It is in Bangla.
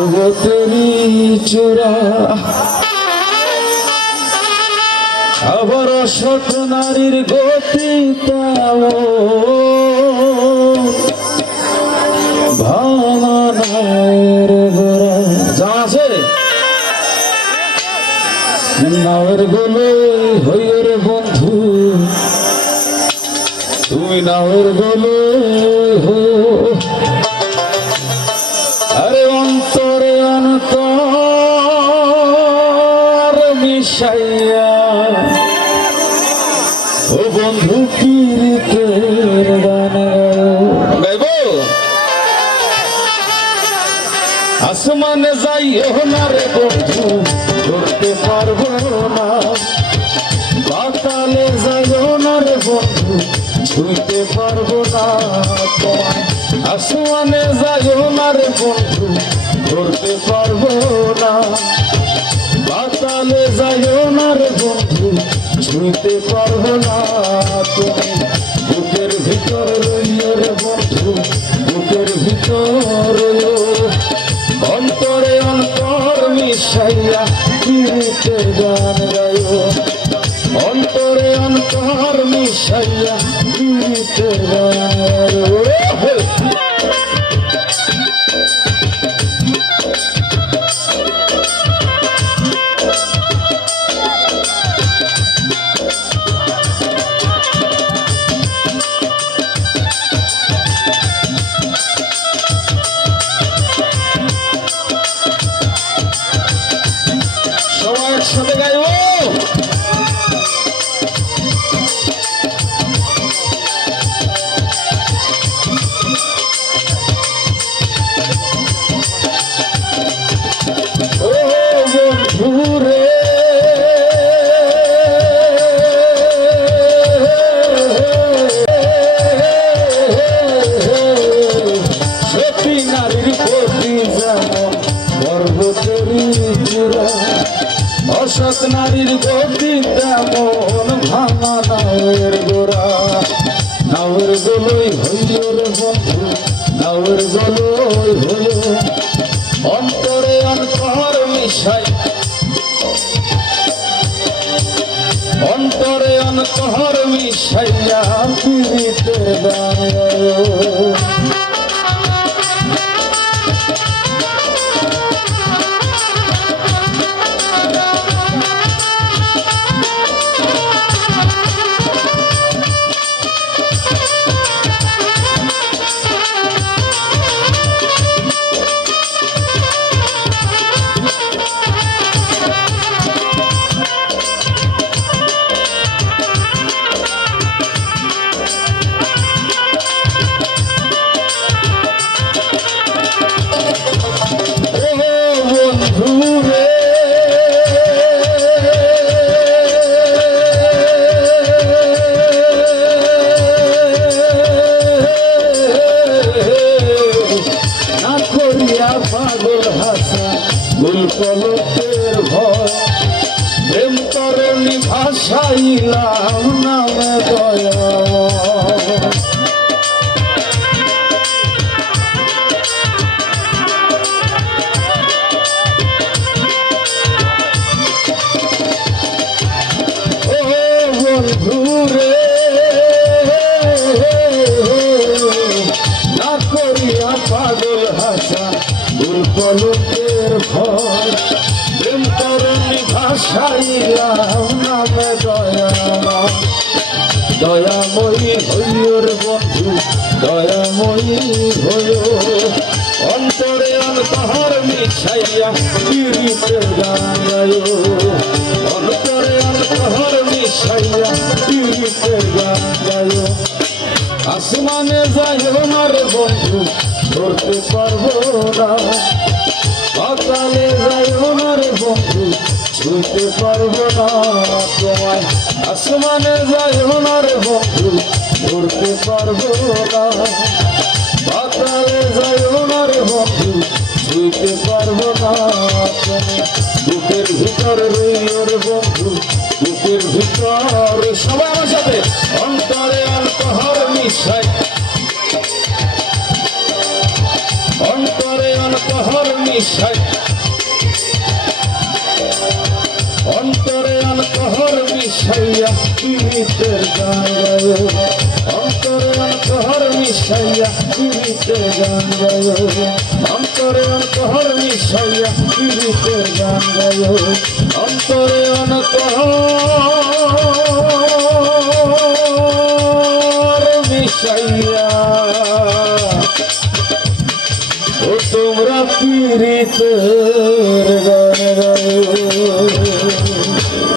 পর্বতেরই চূড়া আবার অসৎ নারীর গতি তাও ভাঙানায়ের গোড়া যা আছে নাওয়ের গোলে হইয়ের বন্ধু তুমি নাওয়ের গোলে হো আরে অন্তরে অন্তর মিশাইয়া ও বন্ধু কীর্তের গান গাইব আসমানে যাইও না রে বন্ধু ধরতে পারবো না পাতালে যাইও না রে বন্ধু ছুঁইতে পারবো না আসমানে যাইও না রে বন্ধু ধরতে পারবো না পাতালে যাইও না রে বন্ধু ছুঁইতে পারবো না তুমি বুকের ভিতর রইও রে বন্ধু বুকের ভিতর অন্তরে অন্তর মিশাইয়া কীর্তের গান গাইও অন্তরে অন্তর মিশাইয়া কীর্তের গান গাইও একসাথে গাইব ও বন্ধুরে সতী নারীর প্রতি যেমন পর্বতেরই চূড়া অসৎ নারীর গতি তেমন ভাঙা নাওয়ের গোড়া নাওয়ের গোলই হইল রে বন্ধু নাওয়ের গোলই হইল অন্তরে অন্তর মিশাই অন্তরে অন্তর মিশাইয়া কীর্তের গান গাইও পাগল হাসা গুলকলকের ভয় প্রেম তরণী ভাসাইলাম নামে দয়া ও বন্ধুরে না করিয়া পাগল হাসা গুলকলকের ভয় প্রেম তরণী ভাসাইলাম নামে দয়া দয়াময়ী হইও রে বন্ধু দয়াময়ী হইও অন্তরে অন্তর মিশাইয়া কীর্তের গান গাইও অন্তরে অন্তর মিশাইয়া কীর্তের গান গাইও আসমানে যাইও না রে বন্ধু ধরতে পারবো না পাতালে যাইও না রে বন্ধু ছুঁইতে পারবো না তোমায় আসমানে যাইও না রে বন্ধু ধরতে পারবো না পাতালে যাইও না রে বন্ধু ছুঁইতে পারবো না তুমি বুকের ভিতর রইও রে বন্ধু বুকের ভিতর সবাই আমার সাথে অন্তরে অন্তর মিশাই অন্তরে অন্তর মিশাই অন্তরে অন্তহর মিশাইয়া পীড়িতের গান গায় অন্তরে অন্তহর মিশাইয়া পীড়িতের গান গায় অন্তরে অন্তহর মিশাইয়া পীড়িতের গান গায় অন্তরে অন্তহর মিশাইয়া ও তোমরা পীড়িতের